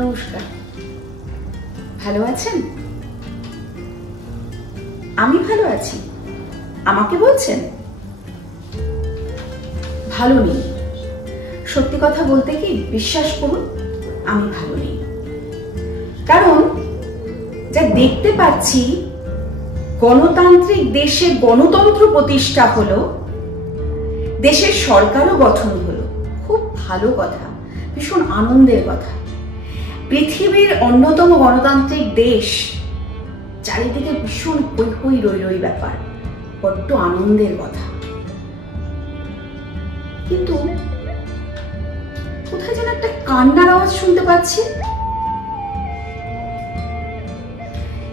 নমস্কার। ভালো আছেন? আমি ভালো আছি। আমাকে বলছেন? ভালো নেই। সত্যি কথা বলতে কি, বিশ্বাস করুন, আমি ভালো নেই। কারণ যা দেখতে পাচ্ছি, গণতান্ত্রিক দেশে গণতন্ত্র প্রতিষ্ঠা হলো, দেশের সরকারও গঠন হলো, খুব ভালো কথা, ভীষণ আনন্দের কথা। পৃথিবীর অন্যতম গণতান্ত্রিক দেশ, চারিদিকে ভীষণ হই হই রই রই ব্যাপার, বড্ড আনন্দের কথা। কিন্তু কোথায় যেন একটা কান্নার আওয়াজ শুনতে পাচ্ছি।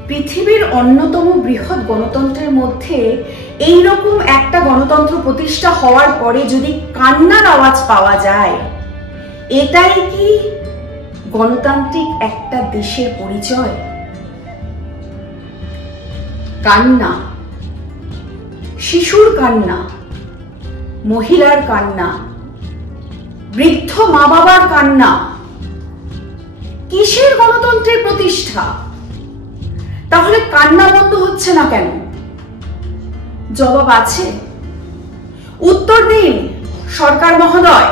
পৃথিবীর অন্যতম বৃহৎ গণতন্ত্রের মধ্যে এইরকম একটা গণতন্ত্র প্রতিষ্ঠা হওয়ার পরে যদি কান্নার আওয়াজ পাওয়া যায়, এটাই কি গণতান্ত্রিক একটা দেশের পরিচয়? কান্না, শিশুর কান্না, মহিলার কান্না, বৃদ্ধ মা বাবার কান্না, কিসের গণতন্ত্রের প্রতিষ্ঠা? তাহলে কান্না বন্ধ হচ্ছে না কেন? জবাব আছে? উত্তর দিন সরকার মহোদয়।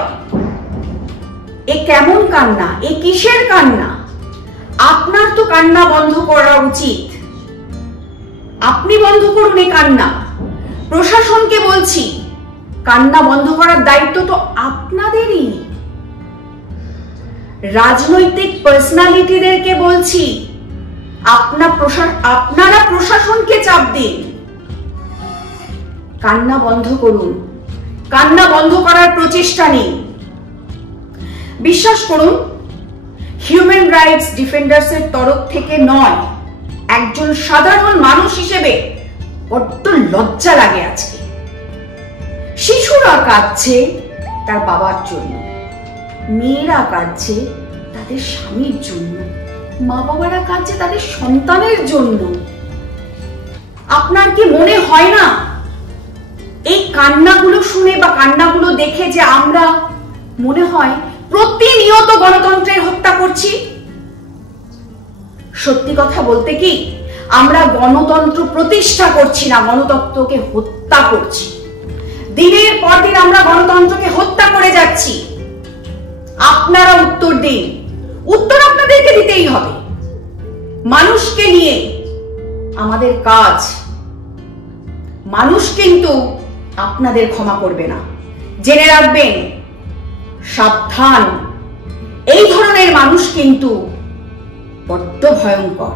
এ কেমন কান্না? এ কিসের কান্না? আপনার তো কান্না বন্ধ করা উচিত। আপনি বন্ধ করুন এ কান্না। প্রশাসনকে বলছি, কান্না বন্ধ করার দায়িত্ব তো আপনাদেরই। রাজনৈতিক পার্সোনালিটিদেরকে বলছি, আপনারা প্রশাসনকে চাপ দিন, কান্না বন্ধ করুন, কান্না বন্ধ করার প্রচেষ্টা নিন। বিশ্বাস করুন, হিউম্যান রাইটস ডিফেন্ডার্সের তরফ থেকে নয়, একজন সাধারণ মানুষ হিসেবে বড্ড লজ্জা লাগে আজকে। শিশুরা কাঁদছে তার বাবার জন্য, মেয়েরা কাঁদছে তাদের স্বামীর জন্য, মা বাবারা কাঁদছে তাদের সন্তানের জন্য। আপনার কি মনে হয় না এই কান্নাগুলো শুনে বা কান্নাগুলো দেখে যে আমরা মনে হয় প্রতিনিয়ত গণতন্ত্রের হত্যা করছি? সত্যি কথা বলতে কি, আমরা গণতন্ত্র প্রতিষ্ঠা করছি না, গণতন্ত্রকে হত্যা করছি। দিনের পর দিন আমরা গণতন্ত্রকে হত্যা করে যাচ্ছি। আপনারা উত্তর দিন। উত্তর আপনাদেরকে দিতেই হবে। মানুষকে নিয়ে আমাদের কাজ। মানুষ কিন্তু আপনাদের ক্ষমা করবে না, জেনে রাখবেন। সাবধান, এই ধরনের মানুষ কিন্তু বড্ড ভয়ঙ্কর।